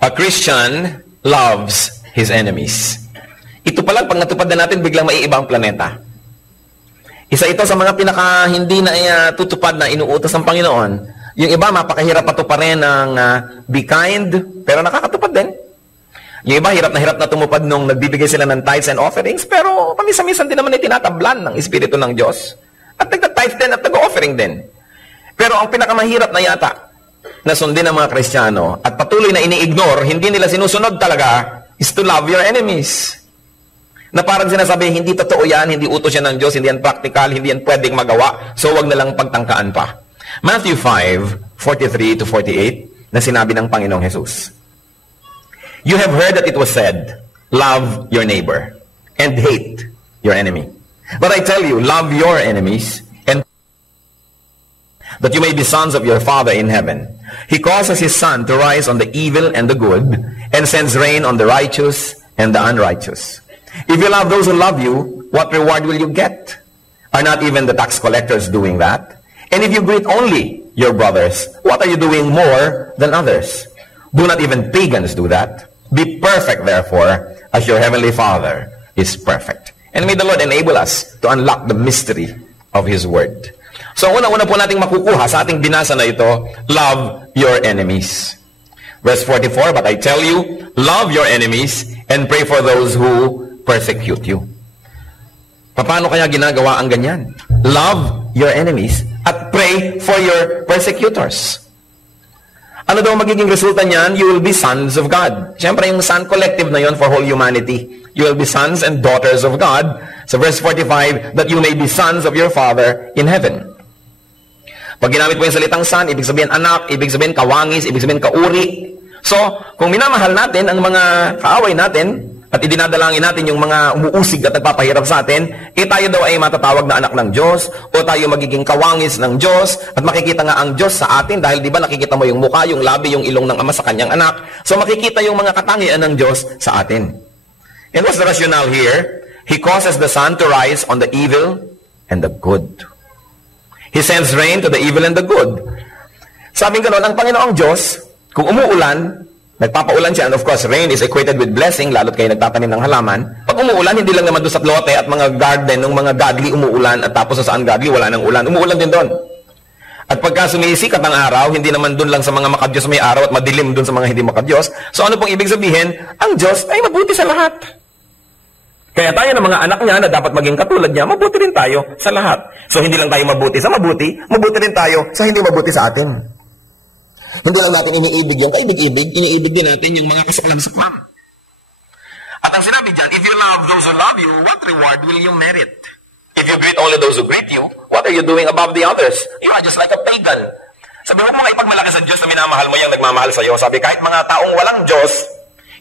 A Christian loves his enemies. Ito palang pag natupad na natin, biglang maiiba ang planeta. Isa ito sa mga pinaka hindi na tutupad na inuutos ng Panginoon. Yung iba, mapakahirap patuparin ng be kind, pero nakakatupad din. Yung iba, hirap na tumupad nung nagbibigay sila ng tithes and offerings, pero pamisa-misan din naman ay tinatablan ng Espiritu ng Diyos. At nagta-tithes din at nag-offering din. Pero ang pinakamahirap na yata na sundin ng mga Kristiyano at patuloy na ini-ignore, hindi nila sinusunod talaga, is to love your enemies. Na parang sinasabi, hindi totoo yan, hindi utos yan ng Diyos, hindi yan practical, hindi yan pwedeng magawa, so wag na lang pagtangkaan pa. Matthew 5:43-48, na sinabi ng Panginoong Jesus. You have heard that it was said, love your neighbor and hate your enemy. But I tell you, love your enemies and that you may be sons of your Father in heaven. He causes his sun to rise on the evil and the good and sends rain on the righteous and the unrighteous. If you love those who love you, what reward will you get? Are not even the tax collectors doing that? And if you greet only your brothers, what are you doing more than others? Do not even pagans do that? Be perfect, therefore, as your heavenly Father is perfect. And may the Lord enable us to unlock the mystery of His Word. So, una-una po nating makukuha sa ating binasa na ito, love your enemies. Verse 44, but I tell you, love your enemies and pray for those who persecute you. Paano kaya ginagawa ang ganyan? Love your enemies at pray for your persecutors. Ano daw magiging resulta niyan? You will be sons of God. Siyempre, yung son collective na yon for whole humanity. You will be sons and daughters of God. So verse 45, that you may be sons of your Father in heaven. Pag ginamit po yung salitang son, ibig sabihin anak, ibig sabihin kawangis, ibig sabihin kauri. So, kung minamahal natin ang mga kaaway natin, at idinadalangin natin yung mga umuusig at nagpapahirap sa atin, tayo daw ay matatawag na anak ng Diyos, o tayo magiging kawangis ng Diyos, at makikita nga ang Diyos sa atin, dahil di ba nakikita mo yung mukha, yung labi, yung ilong ng Ama sa kanyang anak. So makikita yung mga katangian ng Diyos sa atin. And what's the rationale here? He causes the sun to rise on the evil and the good. He sends rain to the evil and the good. Sabing gano'n, ang Panginoong Diyos, kung umuulan, nagpapaulan siya, and of course, rain is equated with blessing, lalo't kayo nagtatanim ng halaman. Pag umuulan, hindi lang naman doon sa lote at mga garden ng mga godly umuulan, at tapos sa saan godly, wala nang ulan. Umuulan din doon. At pagka sumisikat ang araw, hindi naman doon lang sa mga makadiyos may araw at madilim doon sa mga hindi makadiyos. So ano pong ibig sabihin? Ang Diyos ay mabuti sa lahat. Kaya tayo ng mga anak niya na dapat maging katulad niya, mabuti rin tayo sa lahat. So hindi lang tayo mabuti sa mabuti, mabuti rin tayo sa hindi mabuti sa atin. Hindi lang natin iniibig yung kaibig-ibig, iniibig din natin yung mga kasuklam-suklam. At ang sinabi dyan, if you love those who love you, what reward will you merit? If you greet only those who greet you, what are you doing above the others? You are just like a pagan. Sabi, huwag mo nga ipagmalaki sa Diyos na minamahal mo yung nagmamahal sa iyo. Sabi, kahit mga taong walang Diyos,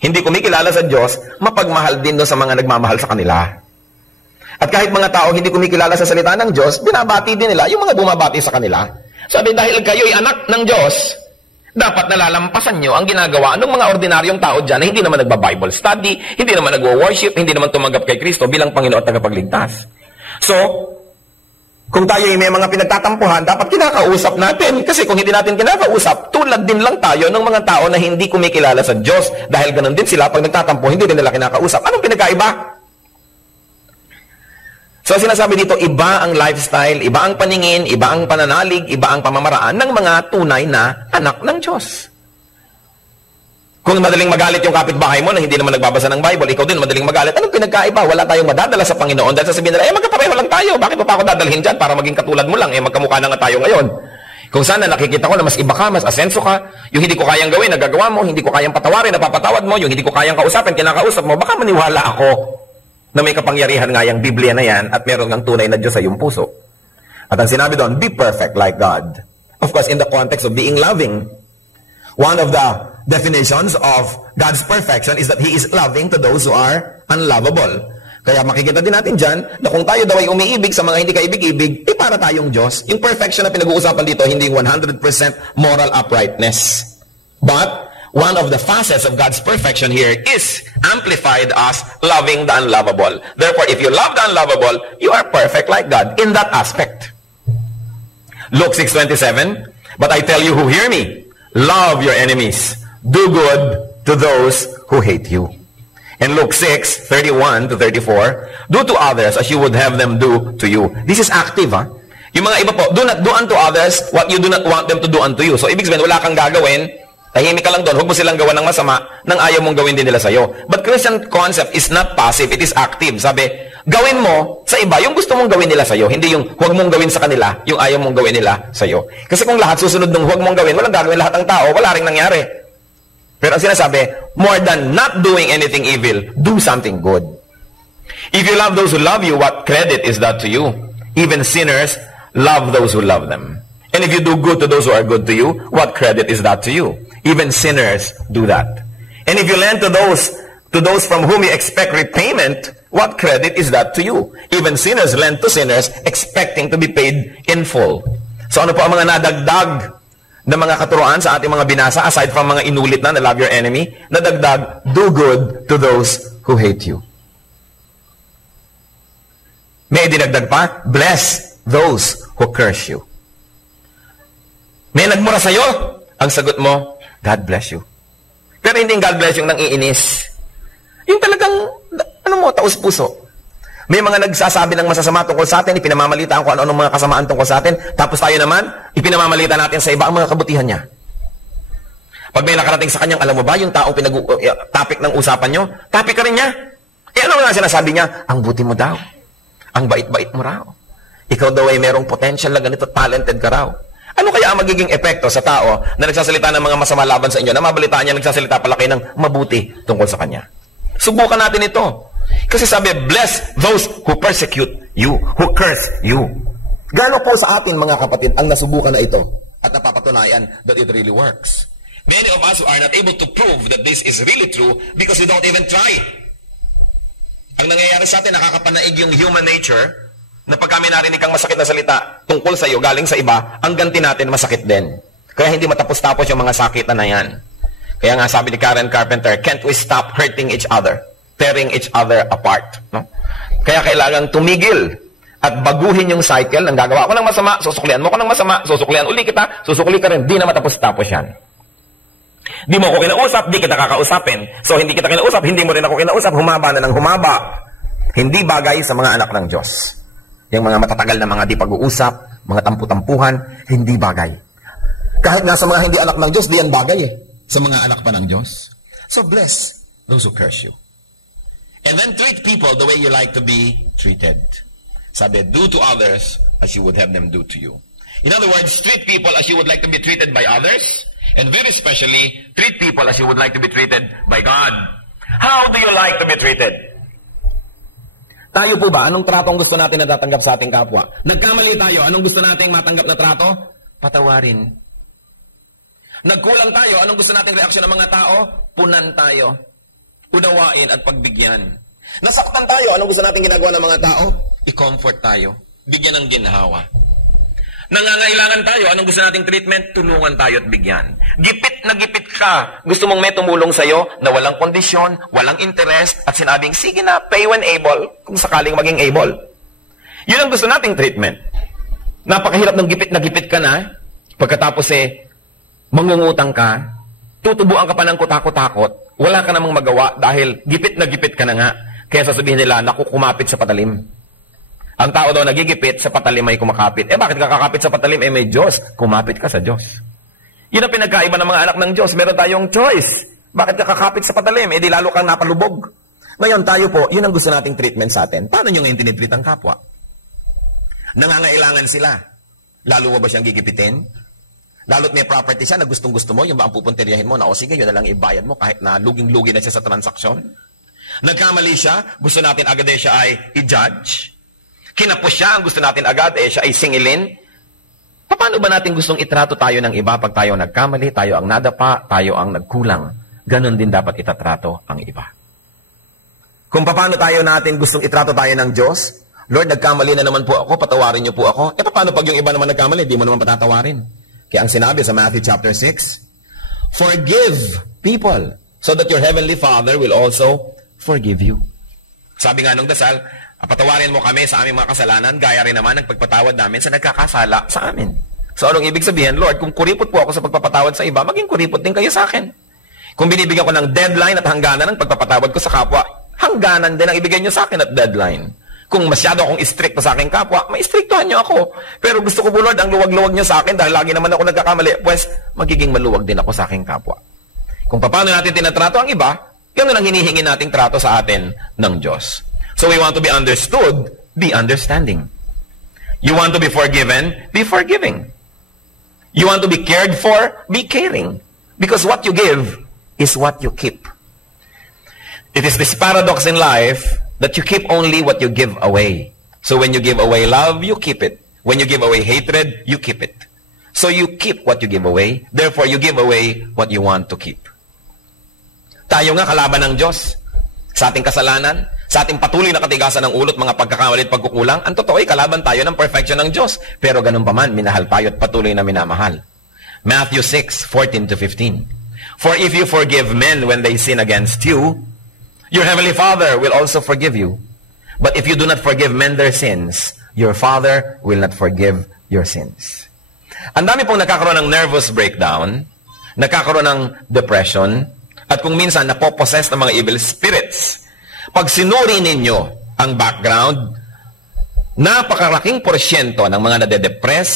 hindi kumikilala sa Diyos, mapagmahal din doon sa mga nagmamahal sa kanila. At kahit mga tao hindi kumikilala sa salita ng Diyos, binabati din nila yung mga bumabati sa kanila. Sabi, dahil kayo'y anak ng Diyos, dapat nalalampasan nyo ang ginagawa ng mga ordinaryong tao dyan na hindi naman nagba-Bible study, hindi naman nagwo-worship, hindi naman tumanggap kay Kristo bilang Panginoon at tagapagligtas. So, kung tayo may mga pinagtatampuhan, dapat kinakausap natin. Kasi kung hindi natin kinakausap, tulad din lang tayo ng mga tao na hindi kumikilala sa Diyos. Dahil ganun din sila, pag nagtatampo, hindi din nila kinakausap. Anong pinagkaiba? So sinasabi dito, iba ang lifestyle, iba ang paningin, iba ang pananalig, iba ang pamamaraan ng mga tunay na anak ng Diyos. Kung madaling magalit yung kapitbahay mo na hindi naman nagbabasa ng Bible, ikaw din madaling magalit, anong pinagkaiba? Wala tayong madadala sa Panginoon dahil sasabihin nila, magkapareho lang tayo, bakit pa ako dadalhin dyan para maging katulad mo lang, magkamukha na nga tayo ngayon. Kung sana nakikita ko na mas iba ka, mas asenso ka, yung hindi ko kayang gawin, nagagawa mo, hindi ko kayang patawarin, napapatawad mo, yung hindi ko kayang kausapin, kinakausap mo, baka maniwala ako na may kapangyarihan nga yung Biblia na yan at meron ng tunay na Diyos sa iyong puso. At ang sinabi doon, be perfect like God. Of course, in the context of being loving. One of the definitions of God's perfection is that He is loving to those who are unlovable. Kaya makikita din natin dyan na kung tayo daw ay umiibig sa mga hindi kaibig-ibig, para tayong Diyos. Yung perfection na pinag-uusapan dito, hindi 100% moral uprightness. But one of the facets of God's perfection here is amplified as loving the unlovable. Therefore, if you love the unlovable, you are perfect like God in that aspect. Luke 6:27, but I tell you who hear me, love your enemies, do good to those who hate you. And Luke 6:31 to 34, do to others as you would have them do to you. This is active, ha? Yung mga iba po, do not do unto others what you do not want them to do unto you. So, ibig sabihin, wala kang gagawin, tahimik ka lang doon, huwag mo silang gawa ng masama, nang ayaw mong gawin din nila sa'yo. But Christian concept is not passive, it is active. Sabi, gawin mo sa iba yung gusto mong gawin nila sa'yo, hindi yung huwag mong gawin sa kanila, yung ayaw mong gawin nila sa'yo. Kasi kung lahat susunod ng huwag mong gawin, walang gagawin lahat ng tao, wala ring nangyari. Pero ang sinasabi, more than not doing anything evil, do something good. If you love those who love you, what credit is that to you? Even sinners love those who love them. And if you do good to those who are good to you, what credit is that to you? Even sinners do that. And if you lend to those from whom you expect repayment, what credit is that to you? Even sinners lend to sinners, expecting to be paid in full. So ano po ang mga nadagdag na mga katuruan sa ating mga binasa, aside from mga inulit na love your enemy, nadagdag, do good to those who hate you. May dinagdag pa, bless those who curse you. May nagmura sa'yo, ang sagot mo, God bless you. Pero hindi God bless yung nang iinis. Yung talagang, taos puso. May mga nagsasabi ng masasama tungkol sa atin, ipinamamalitaan kung ano-anong mga kasamaan tungkol sa atin, tapos tayo naman, ipinamamalitaan natin sa iba ang mga kabutihan niya. Pag may nakarating sa kanyang, alam mo ba, yung taong topic ng usapan nyo, topic ka rin niya. Ano nga sinasabi niya? Ang buti mo daw. Ang bait-bait mo raw. Ikaw daw ay merong potential na ganito, talented ka raw. Ano kaya ang magiging epekto sa tao na nagsasalita ng mga masama laban sa inyo, na mabalitaan niya, nagsasalita pala kayo ng mabuti tungkol sa kanya? Subukan natin ito. Kasi sabi, bless those who persecute you, who curse you. Gano po sa atin, mga kapatid, ang nasubukan na ito at napapatunayan that it really works? Many of us are not able to prove that this is really true because we don't even try. Ang nangyayari sa atin, nakakapanaig yung human nature na pag kami narinig kang masakit na salita tungkol sa iyo, galing sa iba, ang ganti natin masakit din. Kaya hindi matapos-tapos yung mga sakitan na yan. Kaya nga sabi ni Karen Carpenter, can't we stop hurting each other? Tearing each other apart. No? Kaya kailangan tumigil at baguhin yung cycle ng gagawa ko ng masama, susuklian mo ko ng masama, susuklian uli kita, susukli ka rin, di na matapos-tapos yan. Di mo ako kinausap, di kita kakausapin. So hindi kita kinausap, hindi mo rin ako kinausap, humaba na ng humaba. Hindi bagay sa mga anak ng Diyos. Yung mga matatagal na mga di pag-uusap, mga tampu-tampuhan, hindi bagay. Kahit nga sa mga hindi anak ng Diyos, di yan bagay eh. Sa mga anak pa ng Diyos. So bless those who curse you. And then treat people the way you like to be treated. Sabi, do to others as you would have them do to you. In other words, treat people as you would like to be treated by others. And very especially, treat people as you would like to be treated by God. How do you like to be treated? Tayo po ba, anong trato ang gusto natin na tatanggap sa ating kapwa? Nagkamali tayo, anong gusto nating matanggap na trato? Patawarin. Nagkulang tayo, anong gusto nating reaksyon ng mga tao? Punan tayo. Unawain at pagbigyan. Nasaktan tayo, anong gusto nating ginagawa ng mga tao? I-comfort tayo. Bigyan ng ginhawa. Nangangailangan tayo, anong gusto nating treatment? Tulungan tayo at bigyan. Gipit na gipit ka. Gusto mong may tumulong sa'yo na walang kondisyon, walang interest, at sinabing, sige na, pay when able, kung sakaling maging able. Yun ang gusto nating treatment. Napakahirap ng gipit na gipit ka na, pagkatapos mangungutang ka, tutubuan ka pa ng kutakot-takot, wala ka namang magawa dahil gipit na gipit ka na nga. Kaya sasabihin nila, naku, kumapit sa patalim. Ang tao daw nagigipit, sa patalim ay kumakapit. Bakit ka kakapit sa patalim? May Diyos. Kumapit ka sa Diyos. Yun ang pinagkaiba ng mga anak ng Diyos. Meron tayong choice. Bakit ka kakapit sa patalim? Di lalo kang napalubog. Ngayon tayo po, yun ang gusto nating treatment sa atin. Paano nyo ngayon tinitreat ang kapwa? Nangangailangan sila. Lalo ba siyang gigipitin? Lalo't may property siya na gustong-gusto mo, yung ba ang pupuntiryahin mo na, o sige, yun na lang ibayad mo kahit na luging-lugi na siya sa transaksyon. Nagkamali siya, gusto natin agad siya ay i-judge. Kinapos siya, ang gusto natin agad, siya ay singilin. Paano ba natin gustong itrato tayo ng iba pag tayo nagkamali, tayo ang nadapa, tayo ang nagkulang? Ganon din dapat itatrato ang iba. Kung paano tayo natin gustong itrato tayo ng Diyos, Lord, nagkamali na naman po ako, patawarin niyo po ako. Paano pag yung iba naman nagkamali, di mo naman patatawarin? Kaya ang sinabi sa Matthew chapter 6, forgive people so that your heavenly Father will also forgive you. Sabi nga nung dasal, patawarin mo kami sa aming mga kasalanan, gaya rin naman ng pagpatawad namin sa nagkakasala sa amin. So anong ibig sabihin, Lord, kung kuripot po ako sa pagpapatawad sa iba, maging kuripot din kayo sa akin. Kung binibigyan ko ng deadline at hangganan ng pagpapatawad ko sa kapwa, hangganan din ang ibigay nyo sa akin at deadline. Kung masyado akong istrikto sa aking kapwa, maistriktuhan nyo ako. Pero gusto ko po, Lord, ang luwag-luwag nyo sa akin dahil lagi naman ako nagkakamali, pues magiging maluwag din ako sa aking kapwa. Kung paano natin tinatrato ang iba, ganun ang hinihingi nating trato sa atin ng Diyos. So we want to be understood, be understanding. You want to be forgiven, be forgiving. You want to be cared for, be caring. Because what you give is what you keep. It is this paradox in life that you keep only what you give away. So when you give away love, you keep it. When you give away hatred, you keep it. So you keep what you give away. Therefore, you give away what you want to keep. Tayo nga kalaban ng Diyos. Sa ating kasalanan, sa ating patuloy na katigasan ng ulo at mga pagkakamali at pagkukulang, ang totoo ay kalaban tayo ng perfection ng Diyos. Pero ganun pa man, minahal tayo at patuloy na minamahal. Matthew 6:14-15. For if you forgive men when they sin against you, your heavenly Father will also forgive you. But if you do not forgive men their sins, your Father will not forgive your sins. Ang dami pong nakakaroon ng nervous breakdown, nakakaroon ng depression, at kung minsan napopossess ng mga evil spirits. Pag sinuri ninyo ang background, napakalaking porsyento ng mga nade-depress,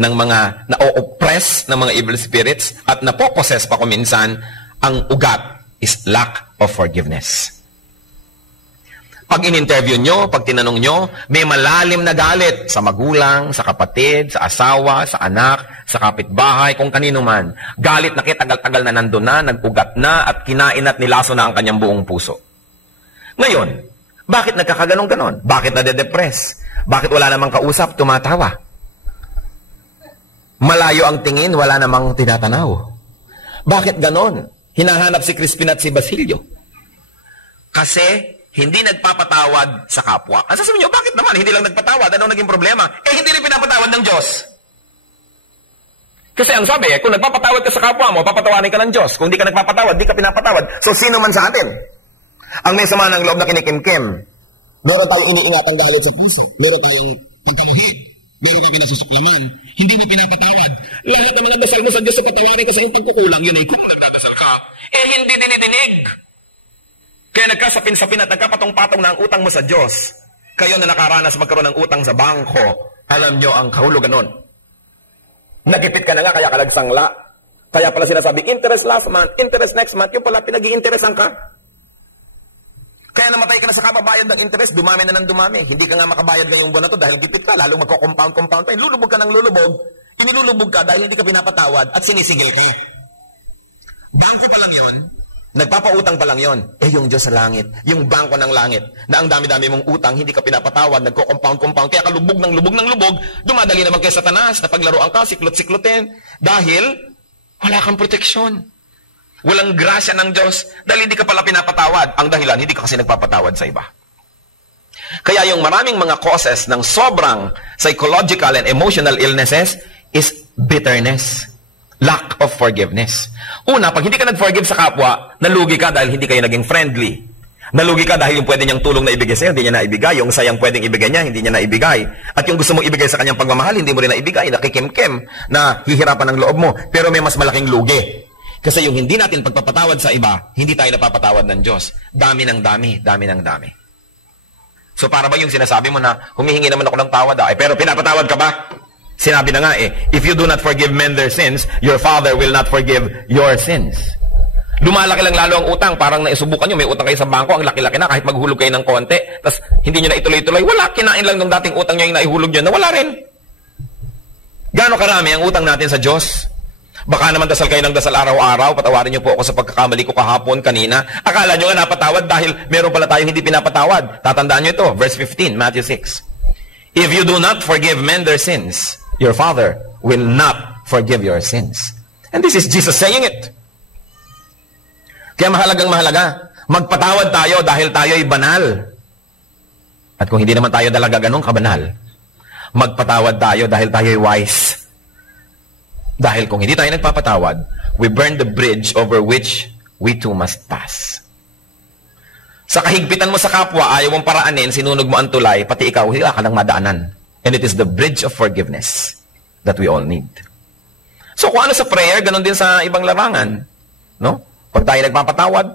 ng mga na-oppress ng mga evil spirits, at napopossess pa kung minsan, ang ugat is lack of forgiveness. Pag in-interview nyo, pag tinanong nyo, may malalim na galit sa magulang, sa kapatid, sa asawa, sa anak, sa kapitbahay, kung kanino man. Galit na kitagal-tagal na nandun na, nag-ugat na, at kinain at nilaso na ang kanyang buong puso. Ngayon, bakit nagkakaganon-ganon? Bakit nade-depress? Bakit wala namang kausap, tumatawa? Malayo ang tingin, wala namang tinatanaw. Bakit ganon? Hinahanap si Crispin at si Basilio. Kasi hindi nagpapatawad sa kapwa. Ang sasabihin nyo, bakit naman? Hindi lang nagpatawad. Anong naging problema? Hindi rin pinapatawad ng Diyos. Kasi ang sabi, kung nagpapatawad ka sa kapwa mo, papatawarin ka ng Diyos. Kung di ka nagpapatawad, di ka pinapatawad. So, sino man sa atin? Ang may sama ng loob na kinikimkim. Meron tayong iniingatang galit sa puso. Meron tayong pagkaluhit. Meron kami nasusuklaman. Hindi na pinapatawad. Lahat naman ang dasal mo sa Diyos sa patawarin kasi yung pagkukulang yun ay kung nagdadasal ka, hindi dinidinig. Kaya nagkasapin-sapin at nagkapatong-patong na ang utang mo sa Diyos. Kayo na nakaranas magkaroon ng utang sa bangko, alam nyo ang kahulugan nun. Nagipit ka na nga, kaya ka nagsangla. Kaya pala sinasabi, interest last month, interest next month, yung pala pinag-i-interestan ka. Kaya namatay ka na sa kapabayad ng interest, dumami na ng dumami. Hindi ka nga makabayad ngayong buwan na to dahil gipit ka, lalo magko-compound pa. Lulubog ka ng lulubog, inilulubog ka dahil hindi ka pinapatawad at sinisigil ka. Bangko pa lang yun. Nagpapautang pa lang yon. Yung Diyos sa langit, yung bangko ng langit, na ang dami-dami mong utang, hindi ka pinapatawad, nagko-compound, kaya ka lubog ng lubog, dumadali naman kay Satanas, na paglaruan ka, siklot-siklotin, dahil wala kang proteksyon. Walang grasya ng Diyos, dahil hindi ka pala pinapatawad. Ang dahilan, hindi ka kasi nagpapatawad sa iba. Kaya yung maraming mga causes ng sobrang psychological and emotional illnesses is bitterness. Lack of forgiveness. Una, pag hindi ka nag-forgive sa kapwa, nalugi ka dahil hindi kayo naging friendly. Nalugi ka dahil yung pwede niyang tulong na ibigay sa'yo, hindi niya naibigay. Yung sayang pwedeng ibigay niya, hindi niya naibigay. At yung gusto mong ibigay sa kanyang pagmamahal, hindi mo rin naibigay. Nakikimkim, na hihirapan ng loob mo. Pero may mas malaking lugi. Kasi yung hindi natin pagpapatawad sa iba, hindi tayo napapatawad ng Diyos. Dami ng dami, dami ng dami. So para ba yung sinasabi mo na, humihingi naman ako ng tawad, pero pinapatawad ka ba? Sinabi na nga if you do not forgive men their sins, your Father will not forgive your sins. Lumalaki lang lalo ang utang, parang naisubukan nyo, may utang kayo sa bangko, ang laki-laki na, kahit maghulog kayo ng konti, tapos hindi nyo na ituloy-tuloy, wala, kinain lang ng dating utang nyo yung naihulog nyo, nawala rin. Gaano karami ang utang natin sa Diyos? Baka naman dasal kayo ng dasal araw-araw, patawarin nyo po ako sa pagkakamali ko kahapon, kanina. Akala nyo nga napatawad dahil meron pala tayong hindi pinapatawad. Tatandaan nyo ito, verse 15, Matthew 6. If you do not forgive men their sins, your Father will not forgive your sins. And this is Jesus saying it. Kaya mahalagang mahalaga, magpatawad tayo dahil tayo ay banal. At kung hindi naman tayo talaga ganun kabanal, magpatawad tayo dahil tayo ay wise. Dahil kung hindi tayo nagpapatawad, we burn the bridge over which we too must pass. Sa kahigpitan mo sa kapwa, ayaw mong paraanin, sinunog mo ang tulay, pati ikaw, wala ka ng madaanan. And it is the bridge of forgiveness that we all need. So kung ano sa prayer, ganun din sa ibang larangan. No? Pag tayo nagpapatawad,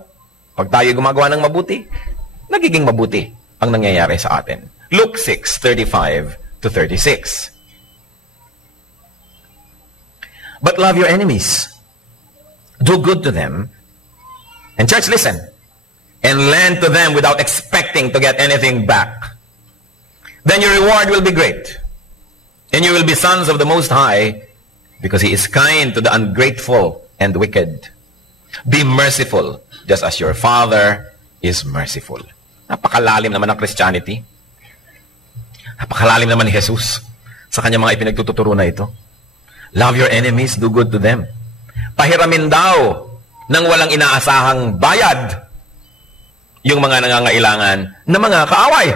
pag tayo gumagawa ng mabuti, nagiging mabuti ang nangyayari sa atin. Luke 6:35-36. But love your enemies. Do good to them. And church, listen. And lend to them without expecting to get anything back. Then your reward will be great. And you will be sons of the Most High, because He is kind to the ungrateful and wicked. Be merciful, just as your Father is merciful. Napakalalim naman ng Christianity. Napakalalim naman ni Jesus sa kanyang mga ipinagtuturo na ito. Love your enemies, do good to them. Pahiramin daw ng walang inaasahang bayad yung mga nangangailangan na mga kaaway.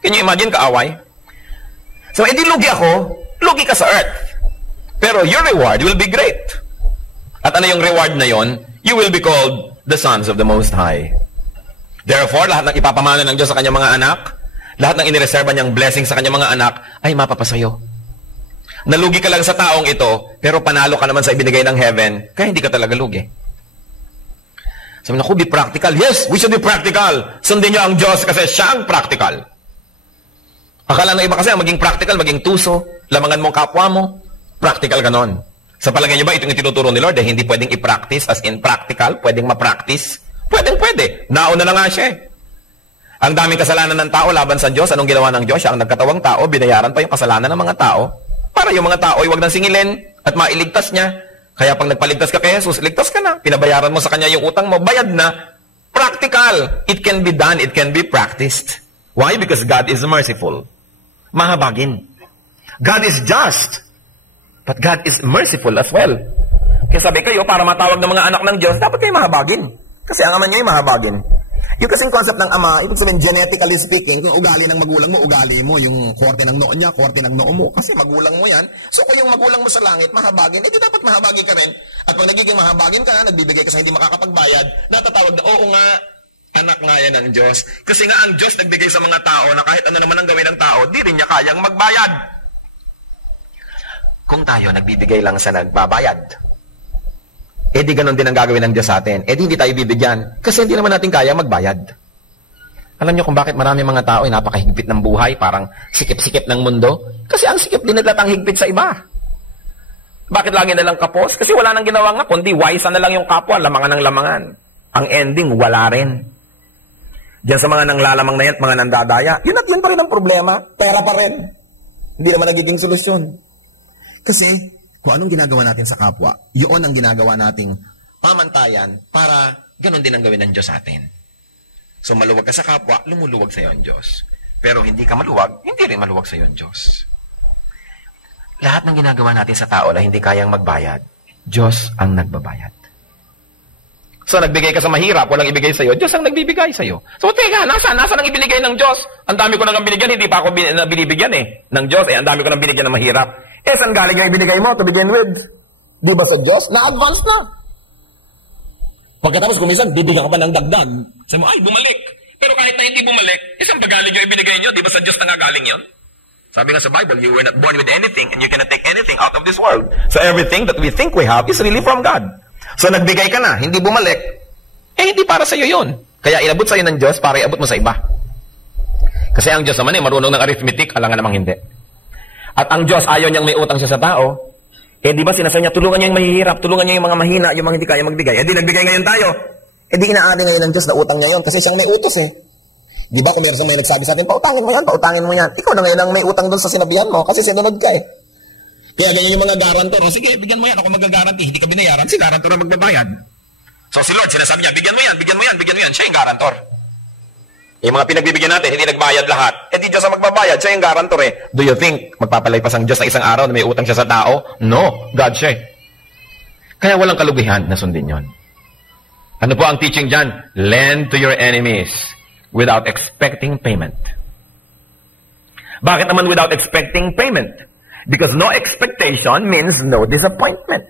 Can you imagine kaaway? So, edi lugi ako, lugi ka sa earth. Pero your reward will be great. At ano yung reward na yon? You will be called the sons of the Most High. Therefore, lahat ng ipapamana ng Diyos sa kanyang mga anak, lahat ng inireserba niyang blessing sa kanyang mga anak, ay mapapasayo. Nalugi ka lang sa taong ito, pero panalo ka naman sa ibinigay ng heaven, kaya hindi ka talaga lugi. Sabi na, be practical. Yes, we should be practical. Sundin niyo ang Diyos kasi siya ang practical. Akala ng iba kasi, maging practical, maging tuso, lamangan mong kapwa mo, practical ka nun. Sa palagay niyo ba, itong itinuturo ni Lord, hindi pwedeng i-practice as in practical, pwedeng ma-practice? Pwede. Nauna na nga siya. Ang daming kasalanan ng tao laban sa Diyos, anong ginawa ng Diyos? Siya ang nagkatawang tao, binayaran pa yung kasalanan ng mga tao, para yung mga tao ay huwag nang singilin at mailigtas niya. Kaya pag nagpaligtas ka kay Jesus, ligtas ka na. Pinabayaran mo sa kanya yung utang mo, bayad na. Practical. It can be done, it can be practiced. Why? Because God is merciful. Mahabagin. God is just. But God is merciful as well. Kaya sabi kayo, para matawag ng mga anak ng Diyos, dapat kayo mahabagin. Kasi ang ama niyo ay mahabagin. Yung kasing concept ng ama, ibig sabihin, genetically speaking, kung ugali ng magulang mo, ugali mo, yung korte ng noo niya, korte ng noo mo. Kasi magulang mo yan. So kung yung magulang mo sa langit, mahabagin, di dapat mahabagin ka rin. At pag nagiging mahabagin ka na, nagbibigay ka sa hindi makakapagbayad, natatawag na, oo nga, anak nga yan ng Diyos. Kasi nga ang Diyos nagbigay sa mga tao na kahit ano naman ang gawin ng tao, di rin niya kayang magbayad. Kung tayo nagbibigay lang sa nagbabayad, di ganon din ang gagawin ng Diyos sa atin. Di hindi tayo bibigyan. Kasi hindi naman natin kaya magbayad. Alam niyo kung bakit marami mga tao ay napakahigpit ng buhay, parang sikip-sikip ng mundo? Kasi ang sikip din nila ang higpit sa iba. Bakit lagi na lang kapos? Kasi wala nang ginawa nga, kundi wise na lang yung kapwa, lamangan ng lamangan. Ang ending, wala rin. Diyan sa mga nanglalamang na yan, mga nandadaya, yun at yun pa rin ang problema. Pera pa rin. Hindi naman nagiging solusyon. Kasi, kung anong ginagawa natin sa kapwa, yun ang ginagawa nating pamantayan para ganon din ang gawin ng Diyos sa atin. So, maluwag ka sa kapwa, lumuluwag sa iyo ang Diyos. Pero hindi ka maluwag, hindi rin maluwag sa iyo ang Diyos. Lahat ng ginagawa natin sa tao na hindi kayang magbayad, Diyos ang nagbabayad. So, nagbigay ka sa mahirap, walang ibigay sa iyo, Diyos ang nagbibigay sa iyo. So, teka, nasaan ang ibinigay ng Diyos? Ang dami ko nang binigyan, hindi pa ako binibigyan ng Diyos. Ang dami ko nang binigyan ng mahirap. Saan galing yung ibinigay mo to begin with? Di ba sa Diyos? Na-advance na. Pagkatapos kumisan, bibigyan ka pa ng dagdag. Sabi mo, ay, bumalik. Pero kahit na hindi bumalik, saan ba galing yung ibinigay nyo? Di ba sa Diyos na nga galing yun? Sabi nga sa Bible, you were not born with anything and you cannot take anything out of this world. So everything that we think we have is really from God. So nagbigay ka na, hindi bumalik. Hindi para sa iyo yun. Kaya inabot sa iyo ng Diyos para iabot mo sa iba. Kasi ang Diyos naman marunong ng arithmetic, alangan namang hindi. At ang Diyos, ayaw niyang may utang siya sa tao. Di ba sinasabi niya, tulungan niya yung mahihirap, tulungan niya yung mga mahina, yung mga hindi kaya magbigay. Di nagbigay ngayon tayo. Di inaari ngayon ng Diyos na utang niya yon kasi siyang may utos Di ba kung meron may nagsabi sa atin, pautangin mo yan, pautangin mo yan. Ikaw na ngayon ang may utang doon sa sinabihan mo kasi sinunod ka Kaya ganyan yung mga garantor. Sige, bigyan mo yan, ako mag-garanti. Hindi ka binayaran, si garantor ang magbabayad. So si Lord, sinasabi niya, bigyan mo yan, bigyan mo yan, bigyan mo yan. Siya yung garantor. Yung mga pinagbibigyan natin, hindi nagbayad lahat. Di Diyos ang magbabayad, siya yung garantor Do you think magpapalaypas ang Diyos na isang araw na may utang siya sa tao? No, God siya Kaya walang kalugihan na sundin yon. Ano po ang teaching dyan? Lend to your enemies without expecting payment. Bakit naman without expecting payment? Because no expectation means no disappointment.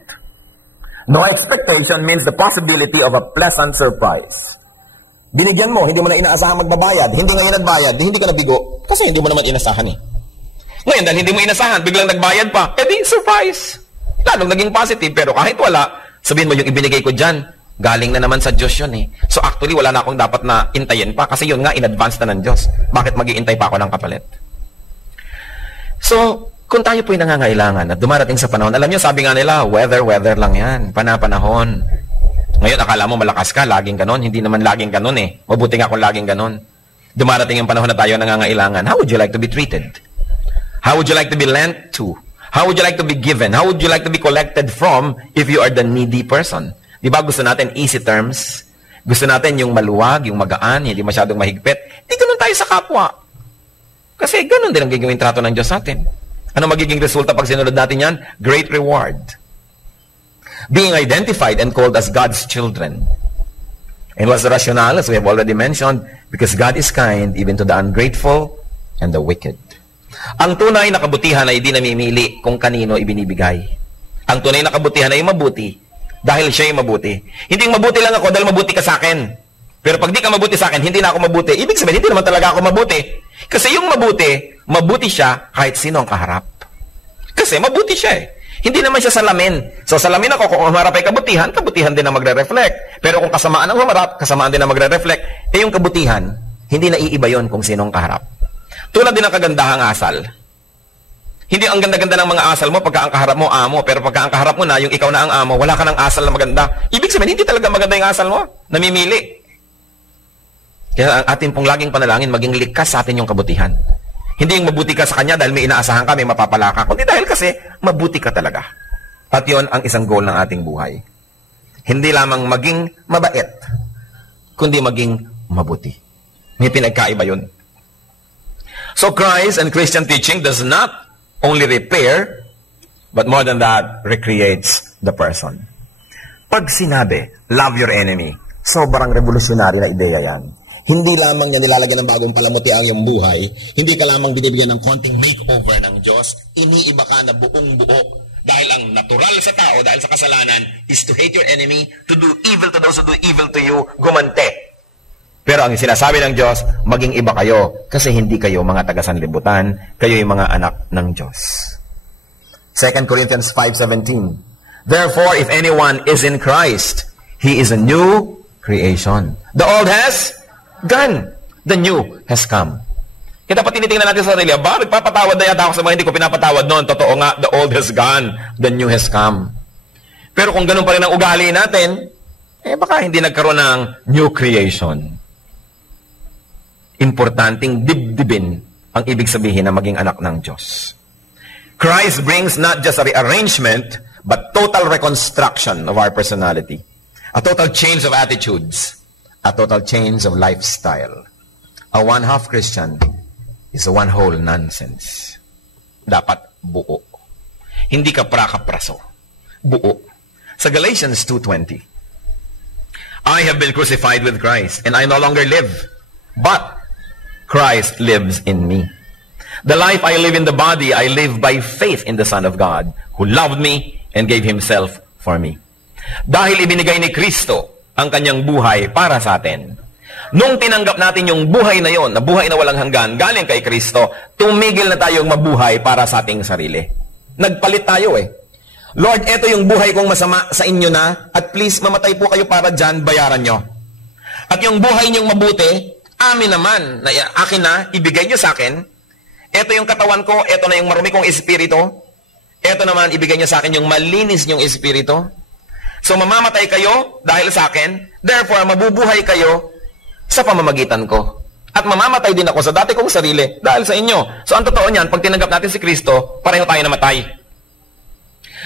No expectation means the possibility of a pleasant surprise. Binigyan mo, hindi mo na inaasahan magbabayad. Hindi ngayon nagbayad, hindi ka nabigo. Kasi hindi mo naman inasahan Ngayon, dahil hindi mo inasahan, biglang nagbayad pa. Di, surprise. Lalong naging positive, pero kahit wala, sabihin mo yung ibinigay ko dyan, Galing na naman sa Diyos yun eh. So actually, wala na akong dapat na intayin pa kasi yun nga, in advance na ng Diyos. Bakit mag-iintay pa ako ng kapalit? So, kung tayo po'y nangangailangan at dumarating sa panahon, alam niyo, sabi nga nila, weather lang yan. Panahon. Ngayon, akala mo malakas ka, laging ganon. Hindi naman laging ganon eh. Mabuti nga kung laging ganon. Dumarating yung panahon na tayo nangangailangan. How would you like to be treated? How would you like to be lent to? How would you like to be given? How would you like to be collected from if you are the needy person? Di ba gusto natin easy terms? Gusto natin yung maluwag, yung magaan, hindi masyadong mahigpit. Di ganun tayo sa kapwa. Kasi ganun din ang gagawin trato ng Diyos sa atin. Ano magiging resulta pag sinunod natin yan? Great reward. Being identified and called as God's children. And what's the rationale? As we have already mentioned, because God is kind even to the ungrateful and the wicked. Ang tunay na kabutihan ay hindi namimili kung kanino ibinibigay. Ang tunay na kabutihan ay mabuti dahil siya ay mabuti. Hindi mabuti lang ako dahil mabuti ka sa akin. Pero pag di ka mabuti sa akin, hindi na ako mabuti. Ibig sabihin, hindi naman talaga ako mabuti. Kasi yung mabuti siya kahit sino ang kaharap. Kasi mabuti siya eh. Hindi naman siya salamin. So salamin ako, kung humarap ay kabutihan din ang magre-reflect. Pero kung kasamaan ang humarap, kasamaan din ang magre-reflect. Eh yung kabutihan, hindi naiiba yon kung sino ang kaharap. Tulad din ng kagandahang asal. Hindi ang ganda-ganda ng mga asal mo pagka ang kaharap mo amo, pero pagka ang kaharap mo na, yung ikaw na ang amo, wala ka ng asal na maganda. Ibig sabihin, hindi talaga maganda yung asal mo. Namimili. Kaya ang atin pong laging panalangin, maging likas sa atin yung kabutihan. Hindi yung mabuti ka sa kanya dahil may inaasahan ka, may mapapala ka. Kundi dahil kasi, mabuti ka talaga. At yon ang isang goal ng ating buhay. Hindi lamang maging mabait, kundi maging mabuti. May pinagkaiba yun. So Christ and Christian teaching does not only repair, but more than that, recreates the person. Pag sinabi, love your enemy, sobrang revolutionary na ideya yan. Hindi lamang niya nilalagyan ng bagong palamuti ang iyong buhay, hindi ka lamang binibigyan ng konting makeover ng Diyos, iniiba ka na buong buo. Dahil ang natural sa tao, dahil sa kasalanan, is to hate your enemy, to do evil to those who do evil to you, gumante. Pero ang sinasabi ng Diyos, maging iba kayo, kasi hindi kayo mga taga-sanlibutan, kayo yung mga anak ng Diyos. 2 Corinthians 5:17. Therefore, if anyone is in Christ, he is a new creation. The old has gone. The new has come. Kaya dapat tinitingnan natin sa sarili, nagpapatawad na yata ako sa mga hindi ko pinapatawad noon. Totoo nga, the old has gone. The new has come. Pero kung ganun pa rin ang ugali natin, baka hindi nagkaroon ng new creation. Importanteng dibdibin ang ibig sabihin na maging anak ng Diyos. Christ brings not just a rearrangement, but total reconstruction of our personality. A total change of attitudes. A total change of lifestyle. A one-half Christian is a one-whole nonsense. Dapat buo. Hindi ka praka-praso. Buo. Sa Galatians 2:20, I have been crucified with Christ, and I no longer live, but Christ lives in me. The life I live in the body, I live by faith in the Son of God, who loved me and gave Himself for me. Dahil ibinigay ni Kristo ang kanyang buhay para sa atin. Nung tinanggap natin yung buhay na yon, na buhay na walang hanggan, galing kay Kristo, tumigil na tayong mabuhay para sa ating sarili. Nagpalit tayo eh. Lord, eto yung buhay kong masama sa inyo na, at please, mamatay po kayo para dyan, bayaran nyo. At yung buhay niyong mabuti, amin naman, na akin na, ibigay nyo sa akin. Eto yung katawan ko, eto na yung marumi kong espiritu. Eto naman, ibigay nyo sa akin yung malinis nyong espiritu. So, mamamatay kayo dahil sa akin. Therefore, mabubuhay kayo sa pamamagitan ko. At mamamatay din ako sa dati kong sarili dahil sa inyo. So, ang totoo niyan, pag tinanggap natin si Kristo, pareho tayo namatay.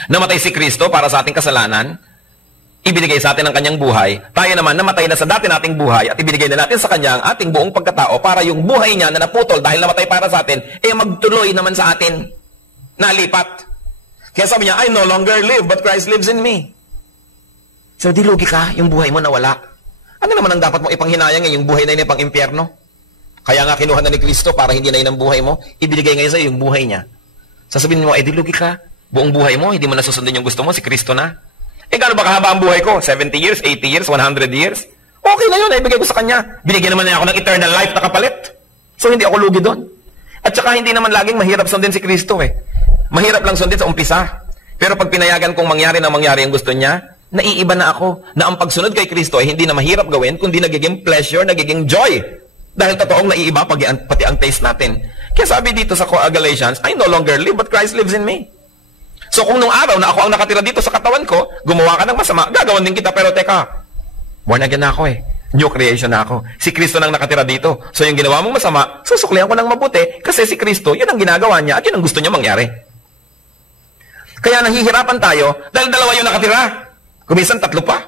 Namatay si Kristo para sa ating kasalanan. Ibinigay sa atin ang kanyang buhay. Tayo naman, namatay na sa dati nating buhay at ibinigay na natin sa kanya ang ating buong pagkatao para yung buhay niya na naputol dahil namatay para sa atin, magtuloy naman sa atin. Nalipat. Kaya sabi niya, I no longer live, but Christ lives in me. So, di lugi ka, yung buhay mo nawala. Ano naman ang dapat mo ipanghinayang yung buhay na yun pang impyerno? Kaya nga kinuha na ni Kristo para hindi na yun ang buhay mo, ibinigay ngayon sa'yo yung buhay niya. Sasabihin mo, di lugi ka, buong buhay mo, hindi mo nasusundin yung gusto mo, si Kristo na. Gano'n ba kahaba ang buhay ko? 70 years, 80 years, 100 years? Okay na yun, ibigay ko sa kanya. Binigyan naman niya ako ng eternal life na kapalit. So, hindi ako lugi doon. At saka hindi naman laging mahirap sundin si Kristo Mahirap lang sundin sa umpisa. Pero pag pinayagan kong mangyari ang gusto niya, Naiiba na ako na ang pagsunod kay Kristo ay hindi na mahirap gawin, kundi nagiging pleasure, nagiging joy. Dahil totoong naiiba pati ang taste natin. Kaya sabi dito sa Galatians, I no longer live, but Christ lives in me. So kung nung araw na ako ang nakatira dito sa katawan ko, gumawa ka ng masama, gagawan din kita, pero teka, born again na ako eh. New creation na ako. Si Kristo nang nakatira dito. So yung ginawa mong masama, susuklihan ko ng mabuti, kasi si Kristo, yun ang ginagawa niya, at yun ang gusto niya mangyari. Kaya nahihirapan tayo, dahil dalawa yung nakatira. Kuminsan, 3 pa.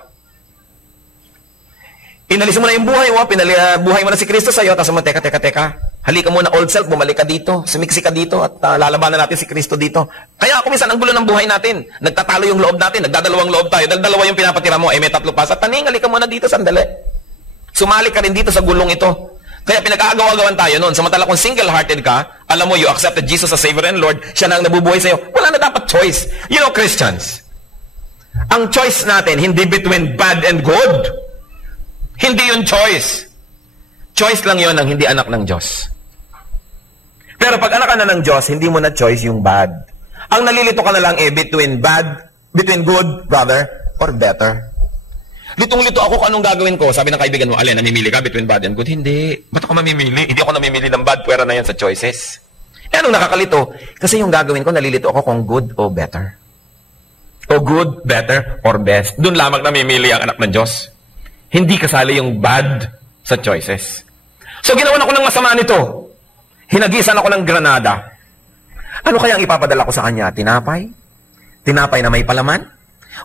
Inalis mo na yung buhay mo, buhay mo na si Kristo sa'yo, tapos mo, teka. Halika muna, old self, bumalik ka dito, sumiksi ka dito, at lalabanan natin si Kristo dito. Kaya kuminsan, ang gulo ng buhay natin. Nagtatalo yung loob natin, nagdadalawang loob tayo, dahil dalawa yung pinapatira mo, may 3 pa. Sa taning, halika muna dito, sandali. Sumali ka rin dito sa gulong ito. Kaya pinag-aagawa-gawan tayo noon. Samantala kung single-hearted ka, alam mo, you accepted Jesus as Savior and Lord, siya na ang nabubuhay sa'yo, wala na dapat choice. You know, Christians, ang choice natin, hindi between bad and good. Hindi yun choice. Choice lang yun ng hindi anak ng Diyos. Pero pag anak ka na ng Diyos, hindi mo na choice yung bad. Ang nalilito ka na lang between good, rather, or better. Litong-lito ako kung anong gagawin ko. Sabi ng kaibigan mo, Alin, namimili ka between bad and good? Hindi. Ba't ako mamimili? Hindi ako namimili ng bad. Pwera na yan sa choices. Anong nakakalito? Kasi yung gagawin ko, nalilito ako kung good o better. O good, better, or best. Doon lamang namimili ang anak ng Diyos. Hindi kasali yung bad sa choices. So, ginawan ako ng masama nito. Hinagisan ako ng granada. Ano kaya ang ipapadala ko sa kanya? Tinapay? Tinapay na may palaman?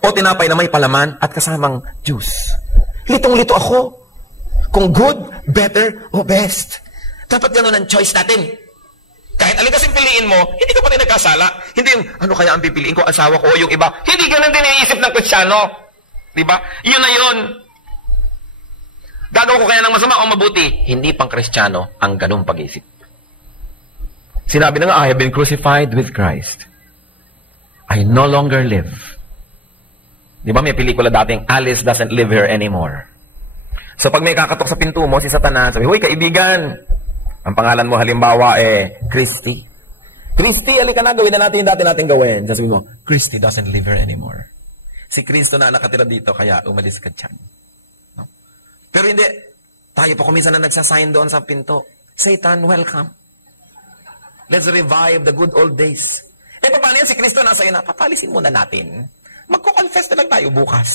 O tinapay na may palaman at kasamang juice? Litong-lito ako. Kung good, better, o best. Dapat ganun ang choice natin. Kahit alin kasing piliin mo, hindi ka pa rin nagkasala. Hindi yung, ano kaya ang pipiliin ko, asawa ko o yung iba. Hindi ganun din iniisip ng Kristiyano. Diba? Yun na yun. Gagawa ko kaya ng masama o mabuti? Hindi pang Kristiyano ang ganung pag-isip. Sinabi na nga, I have been crucified with Christ. I no longer live. Diba may pelikula dating, Alice doesn't live here anymore. So pag may kakatok sa pinto mo, si Satanas, sabi, huy, kaibigan, ang pangalan mo halimbawa Christy. Christy, alika na, gawin na natin yung dati natin gawin. Sabi mo, Christy doesn't live here anymore. Si Kristo na nakatira dito, kaya umalis ka dyan. No? Pero hindi, tayo pa kuminsan na nagsasign doon sa pinto. Satan, welcome. Let's revive the good old days. Paano yan si Kristo nasa iyo na? Papalisin muna natin. Magko-confess na lang tayo bukas.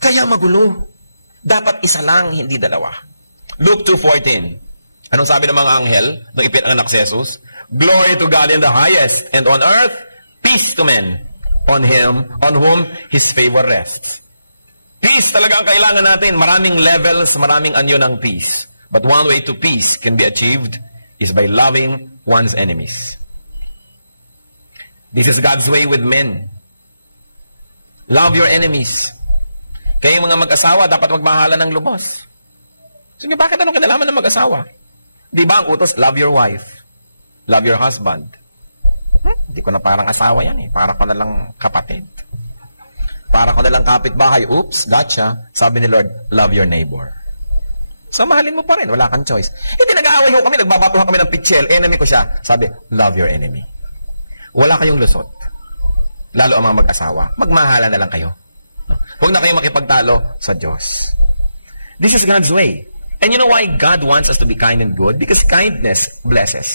Kaya magulo. Dapat isa lang, hindi dalawa. Luke 2:14. Anong sabi ng mga anghel nung ipinanganak si Jesus? Glory to God in the highest, and on earth, peace to men, on whom His favor rests. Peace talaga ang kailangan natin. Maraming levels, maraming anyo ng peace. But one way to peace can be achieved is by loving one's enemies. This is God's way with men. Love your enemies. Kaya yung mga mag-asawa, dapat magmahalan ng lubos. Sige, bakit anong kinalaman ng mag-asawa? Di ba ang utos, love your wife. Love your husband. Hindi ko na parang asawa yan eh. Para ko na lang kapatid. Para ko na lang kapitbahay. Oops, gotcha. Sabi ni Lord, love your neighbor. So, mahalin mo pa rin. Wala kang choice. Hindi nag-aaway ho kami. Nagbabatuhan kami ng pitchel. Enemy ko siya. Sabi, love your enemy. Wala kayong lusot. Lalo ang mga mag-asawa. Magmahalan na lang kayo. Huwag na kayong makipagtalo sa Diyos. This is God's way. And you know why God wants us to be kind and good? Because kindness blesses.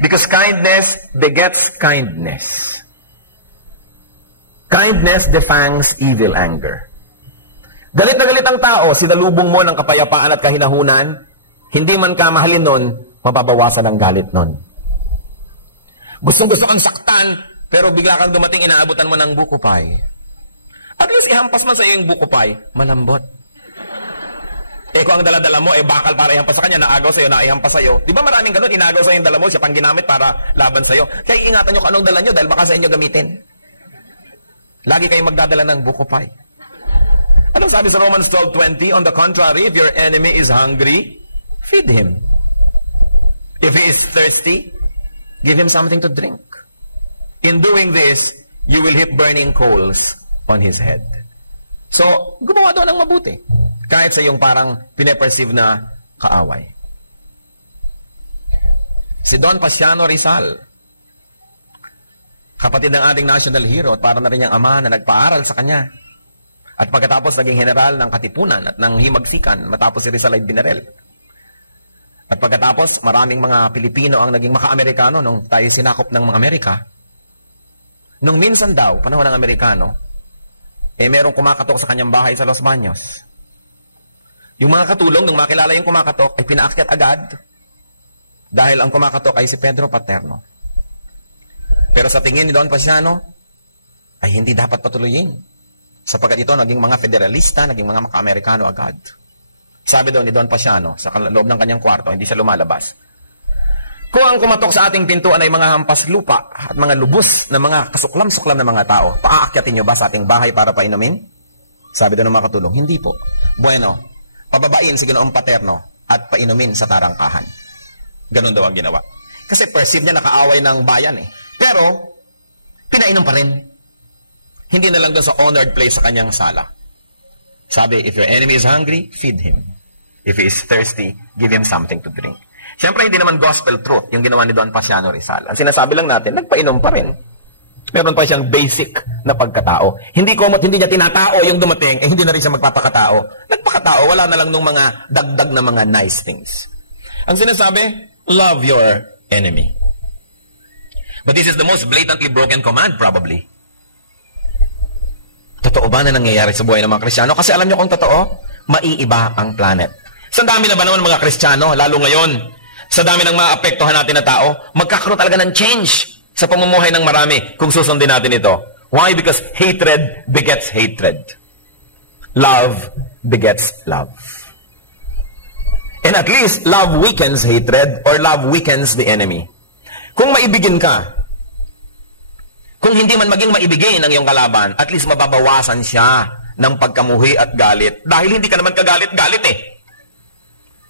Because kindness begets kindness. Kindness defangs evil anger. Galit na galit ang tao, sinalubong mo ng kapayapaan at kahinahunan, hindi man ka mahalin nun, mababawasan ang galit nun. Gustong-gusto kang saktan, pero bigla kang dumating, inaabutan mo ng buko pie. At least ihampas man sa iyo yung buko pie, malambot. Kung ang dala-dala mo, bakal para ihampas sa kanya, naagaw sa'yo, naihampas sa'yo. Di ba maraming ganun, inagaw sa'yo yung dala mo, siya pang ginamit para laban sa'yo. Kaya ingatan nyo kung anong dala nyo, dahil baka sa inyo gamitin. Lagi kayong magdadala ng buko pie. Anong sabi sa Romans 12:20? On the contrary, if your enemy is hungry, feed him. If he is thirsty, give him something to drink. In doing this, you will heap burning coals on his head. So, gumawa daw ng mabuti. Kahit sa iyong parang pineperceive na kaaway. Si Don Pasiano Rizal, Kapatid ng ating national hero at para na rin niyang ama na nagpaaral sa kanya. At pagkatapos naging general ng Katipunan at ng Himagsikan matapos si Rizal ay binaril. At pagkatapos maraming mga Pilipino ang naging maka-Amerikano nung tayo sinakop ng mga Amerika. Nung minsan daw, panahon ng Amerikano, merong kumakatok sa kanyang bahay sa Los Baños. Yung mga katulong, nung makilala yung kumakatok, ay pinaakyat agad dahil ang kumakatok ay si Pedro Paterno. Pero sa tingin ni Don Pasiano, ay hindi dapat patuloyin. Sapagkat ito naging mga federalista, naging mga maka-Amerikano agad. Sabi daw ni Don Pasiano, sa loob ng kanyang kwarto, hindi siya lumalabas. Kung ang kumatok sa ating pintuan ay mga hampas lupa at mga lubos na mga kasuklam-suklam na mga tao, paaakyatin nyo ba sa ating bahay para painumin? Sabi daw ng mga katulong, hindi po. Bueno, pababain si Ginoong Paterno at painumin sa tarangkahan. Ganun daw ang ginawa. Kasi perceive niya nakaaway ng bayan eh. Pero, pinainom pa rin. Hindi na lang doon sa honored place sa kanyang sala. Sabi, if your enemy is hungry, feed him. If he is thirsty, give him something to drink. Siyempre, hindi naman gospel truth yung ginawa ni Don Pasiano Rizal. Ang sinasabi lang natin, nagpainom pa rin. Meron pa siyang basic na pagkatao. Hindi niya tinatao yung dumating, hindi na rin siya magpapakatao. Nagpakatao, wala na lang nung mga dagdag na mga nice things. Ang sinasabi, love your enemy. But this is the most blatantly broken command, probably. Totoo ba na nangyayari sa buhay ng mga Kristiyano? Kasi alam niyo kung totoo, maiiba ang planet. Sa dami na ba naman mga Kristiyano, lalo ngayon, sa dami ng maapektuhan natin na tao, magkakaroon talaga ng change sa pamumuhay ng marami kung susundin natin ito. Why? Because hatred begets hatred. Love begets love. And at least, love weakens hatred or love weakens the enemy. Kung maibigin ka, kung hindi man maging maibigin ang iyong kalaban, at least mababawasan siya ng pagkamuhi at galit. Dahil hindi ka naman kagalit-galit eh.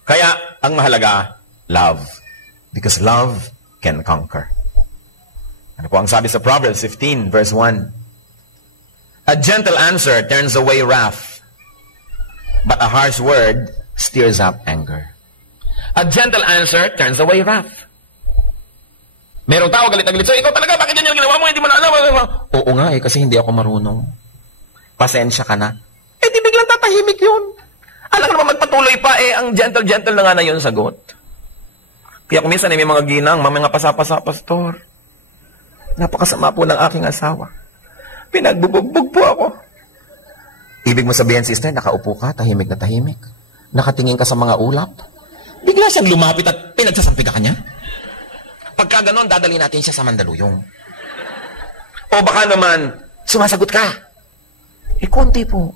Kaya, ang mahalaga, love. Because love can conquer. Ano po ang sabi sa Proverbs 15, verse 1? A gentle answer turns away wrath, but a harsh word stirs up anger. A gentle answer turns away wrath. Merong tao galit na galit. So, ikaw talaga, bakit yan yung ginawa mo? Hindi mo na alam. Oo nga kasi hindi ako marunong. Pasensya ka na. Di biglang tatahimik yun. Alam ka naman magpatuloy pa, ang gentle-gentle na nga na yun sagot. Kaya kung minsan may mga ginang, mga pasapasa, pastor. Napakasama po ng aking asawa. Pinagbubugbog po ako. Ibig mo sabihin, sister, nakaupo ka, tahimik na tahimik. Nakatingin ka sa mga ulap. Bigla siyang lumapit at pinagsasampi ka kanya. Pagka ganon, dadali natin siya sa Mandaluyong. O baka naman, sumasagot ka. Konti po.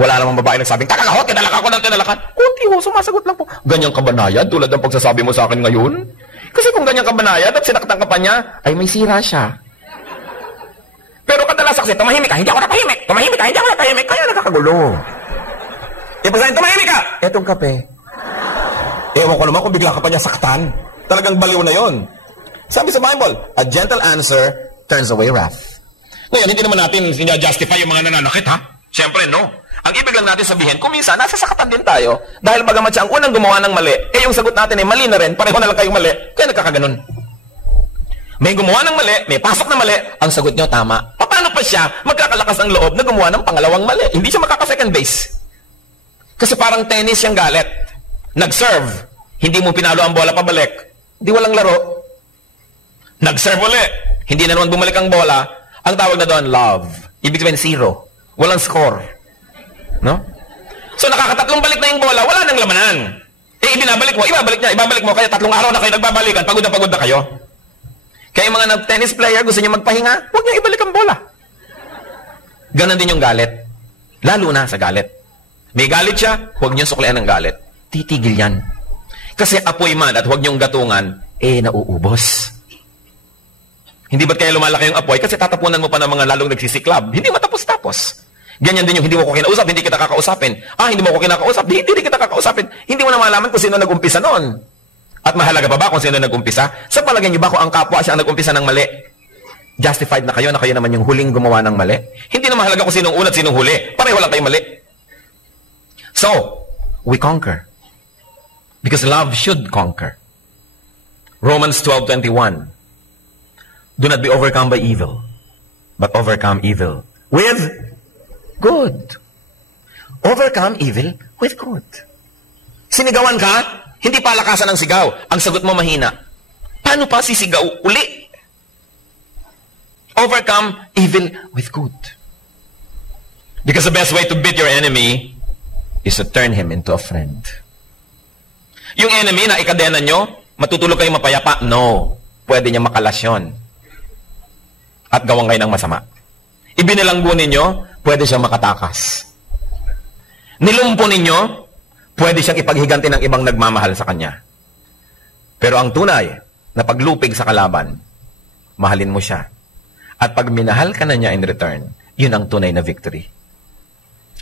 Wala namang babae nagsabing, takalakot, tinalaka ko ng tinalakan. Konti ho, sumasagot lang po. Ganyang kabanayad, tulad ng pagsasabi mo sa akin ngayon. Kasi kung ganyang kabanayad at sinaktan ka pa niya, ay may sira siya. Pero kadalasan kasi, tumahimik ka, hindi ako napahimik. Tumahimik ka, hindi ako napahimik. Kaya nakakagulo. Ipasahin, tumahimik ka! Etong kape. Ewan ko naman kung bigla ka pa niya saktan. Talagang baliw na yon. Sabi sa Bible, a gentle answer turns away wrath. Ngayon, hindi naman natin sinja-justify yung mga nananakit, ha? Siyempre, no. Ang ibig lang natin sabihin, kung minsan, nasasakatan din tayo, dahil bagamat siya ang unang gumawa ng mali, yung sagot natin ay mali na rin, pareho na lang kayong mali, kaya nagkakaganon. May gumawa ng mali, may pasok na mali, ang sagot nyo tama. Paano pa siya magkakalakas ang loob na gumawa ng pangalawang mali? Hindi siya makaka-second base. Kasi parang tennis yung galit. Nag-serve, hindi mo pinalo ang bola pabalik. Di walang laro. Nag-serve ulit. Hindi na naman bumalik ang bola. Ang tawag na doon, love. Ibig sabihin, zero. Walang score. No? So, nakakatatlong balik na yung bola, wala nang lamanan. Ibinabalik mo, ibabalik mo. Kaya 3 araw na kayo nagbabalikan, pagod na kayo. Kaya yung mga tennis player, gusto nyo magpahinga, huwag nyo ibalik ang bola. Ganon din yung galit. Lalo na sa galit. May galit siya, huwag nyo suklian ng galit. Titigil yan. Kasi apoy man at huwag niyong gatungan, nauubos. Hindi ba't kaya lumalaki yung apoy? Kasi tatapunan mo pa ng mga lalong nagsisiklab. Hindi matapos-tapos. Ganyan din yung hindi mo ko kinausap, hindi kita kakausapin. Hindi mo ko kinakausap, hindi kita kakausapin. Hindi mo na malaman kung sino nag-umpisa noon. At mahalaga pa ba kung sino nag-umpisa? Sa palagay niyo ba kung ang kapwa siya ang nag-umpisa ng mali? Justified na kayo naman yung huling gumawa ng mali? Hindi na mahalaga kung sinong una at sinong huli. Pareho lang kayo mali. So, we conquer. Because love should conquer. Romans 12:21. Do not be overcome by evil, but overcome evil with good. Overcome evil with good. Sinigawan ka, hindi palakasan ang sigaw. Ang sagot mo mahina. Paano pa sisigaw uli? Overcome evil with good. Because the best way to beat your enemy is to turn him into a friend. Yung enemy na ikadena nyo, matutulog kayo mapayapa? No. Pwede niya makalasyon. At gawang kayo ng masama. Ibinalanggo ninyo, pwede siyang makatakas. Nilumpo ninyo, pwede siyang ipaghiganti ng ibang nagmamahal sa kanya. Pero ang tunay na paglupig sa kalaban, mahalin mo siya. At pag minahal ka na niya in return, yun ang tunay na victory.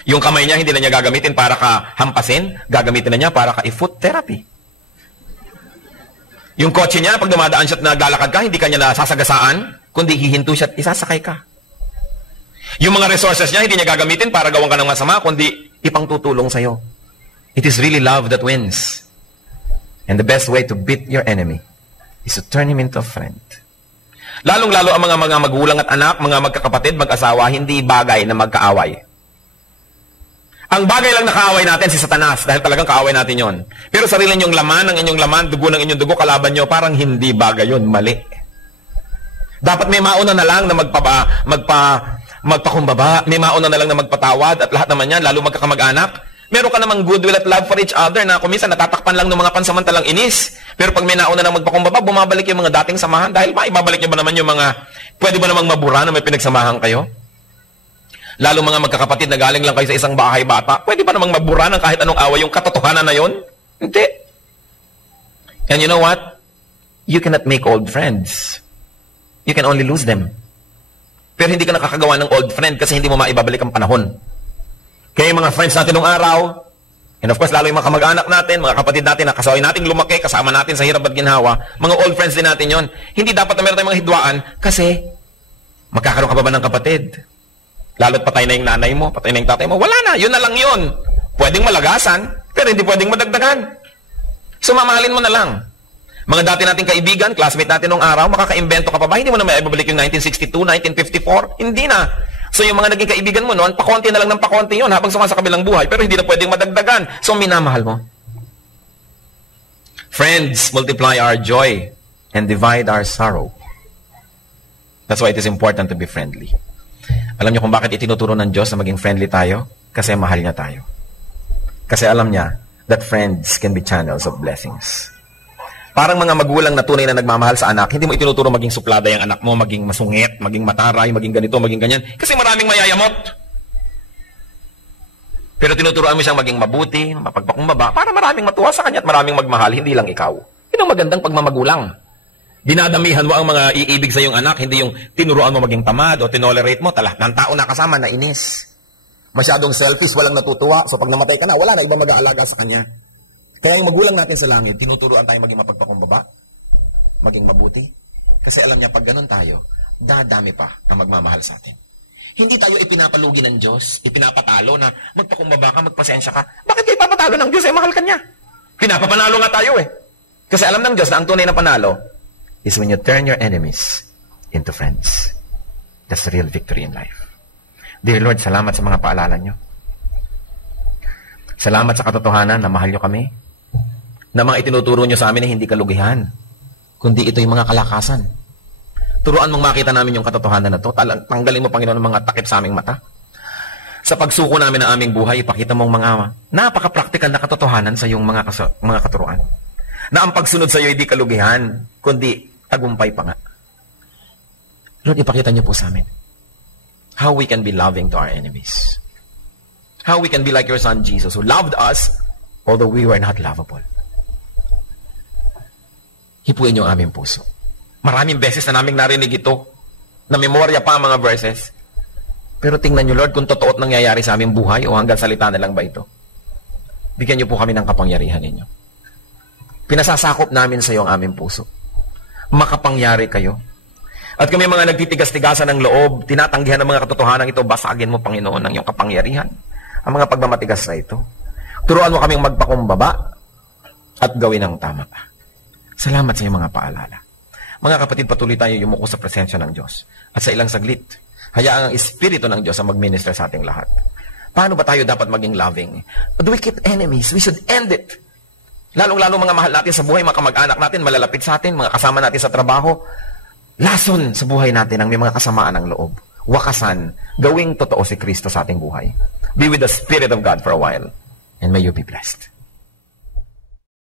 Yung kamay niya, hindi na niya gagamitin para ka hampasin, gagamitin na niya para ka i-foot therapy. Yung kotse niya, pag dumadaan siya at naglalakad ka, hindi ka niya nasasagasaan, kundi hihinto siya at isasakay ka. Yung mga resources niya, hindi niya gagamitin para gawin ka ng masama, kundi ipang tutulong sa'yo. It is really love that wins. And the best way to beat your enemy is to turn him into a friend. Lalong-lalo ang mga magulang at anak, mga magkakapatid, mag-asawa, hindi bagay na magkaaway. Ang bagay lang na kaaway natin si Satanas dahil talagang kaaway natin yon. Pero sarili ninyong laman, ang inyong laman, dugo ng inyong dugo, kalaban nyo, parang hindi bagay yon, mali. Dapat may mauna na lang na magpakumbaba, may mauna na lang na magpatawad at lahat naman yan, lalo magkakamag-anak. Meron ka namang goodwill at love for each other na kuminsan natatakpan lang ng mga pansamantalang inis. Pero pag may nauna na magpakumbaba, bumabalik yung mga dating samahan dahil maibabalik nyo ba naman yung mga, pwede ba namang mabura na may pinagsamahan kayo? Lalo mga magkakapatid na galing lang kayo sa isang bahay bata, pwede ba namang mabura ng kahit anong away yung katotohanan na yon? Hindi. And you know what? You cannot make old friends. You can only lose them. Pero hindi ka nakakagawa ng old friend kasi hindi mo maibabalik ang panahon. Kaya yung mga friends natin nung araw, and of course, lalo yung mga kamag-anak natin, mga kapatid natin, na kasaway natin lumaki, kasama natin sa hirap at ginhawa, mga old friends din natin yon. Hindi dapat na meron tayong mga hidwaan kasi magkakaroon ka pa ba ng kapatid? Lalo't patay na yung nanay mo, patay na yung tatay mo, wala na, yun na lang yun. Pwedeng malagasan, pero hindi pwedeng madagdagan. So mamahalin mo na lang. Mga dati nating kaibigan, classmate natin nung araw, makaka-invento ka pa ba? Hindi mo na maibabalik yung 1962, 1954? Hindi na. So yung mga naging kaibigan mo noon, pakonti na lang ng pakonti yun habang sumasa kabilang buhay, pero hindi na pwedeng madagdagan. So minamahal mo. Friends multiply our joy and divide our sorrow. That's why it is important to be friendly. Alam niyo kung bakit itinuturo ng Diyos na maging friendly tayo? Kasi mahal niya tayo. Kasi alam niya that friends can be channels of blessings. Parang mga magulang na tunay na nagmamahal sa anak, hindi mo itinuturo maging suplada yung anak mo, maging masungit, maging mataray, maging ganito, maging ganyan. Kasi maraming mayayamot. Pero tinuturoan mo siyang maging mabuti, mapagpakumbaba, para maraming matuwa sa kanya at maraming magmahal, hindi lang ikaw. Yun ang magandang pagmamagulang. Dinadamihan mo ang mga iibig sa iyong anak, hindi yung tinuruan mo maging tamad o tinolerate mo, ng tao na kasama na inis. Masyadong selfish, walang natutuwa. So pag namatay ka na, wala na ibang mag-aalaga sa kanya. Kaya yung magulang natin sa langit, tinuturuan tayo maging mapagpakumbaba, maging mabuti. Kasi alam niya, pag ganun tayo, dadami pa ang magmamahal sa atin. Hindi tayo ipinapalugi ng Diyos, ipinapatalo na magpakumbaba ka, magpasensya ka. Bakit kayo ipapatalo ng Diyos? Mahal ka niya. Pinapapanalo nga tayo eh. Kasi alam ng Diyos na ang tunay na panalo is when you turn your enemies into friends. That's the real victory in life. Dear Lord, salamat sa mga paalala nyo. Salamat sa katotohanan na mahal nyo kami. Na mga itinuturo nyo sa amin na hindi kalugihan, kundi ito yung mga kalakasan. Turuan mong makita namin yung katotohanan na to. Tanggalin mo, Panginoon, ang mga takip sa aming mata. Sa pagsuko namin ng aming buhay, ipakita mong mga napaka-praktikal na katotohanan sa iyong mga katuruan. Na ang pagsunod sa iyo hindi kalugihan, kundi tagumpay pa nga. Lord, ipakita niyo po sa amin how we can be loving to our enemies. How we can be like your Son Jesus, who loved us although we were not lovable. Hipuin niyo ang aming puso. Maraming beses na naming narinig ito, na memorya pa ang mga verses. Pero tingnan niyo, Lord, kung totoo at nangyayari sa aming buhay o hanggang salita na lang ba ito. Bigyan niyo po kami ng kapangyarihan ninyo. Pinasasakop namin sa iyo ang aming puso. Makapangyari kayo. At kami mga nagtitigas-tigasan ng loob, tinatanggihan ng mga katotohanan ito, basagin mo, Panginoon, ng iyong kapangyarihan. Ang mga pagmamatigas na ito. Turuan mo kaming magpakumbaba at gawin ang tama. Salamat sa iyong mga paalala. Mga kapatid, patuloy tayo yumuko sa presensya ng Diyos. At sa ilang saglit, hayaang ang Espiritu ng Diyos ang mag-minister sa ating lahat. Paano ba tayo dapat maging loving? Do we keep enemies? We should end it. Lalong-lalo mga mahal natin sa buhay, mga kamag-anak natin, malalapit sa atin, mga kasama natin sa trabaho. Lason sa buhay natin ang may mga kasamaan ng loob. Wakasan, gawing totoo si Kristo sa ating buhay. Be with the Spirit of God for a while, and may you be blessed.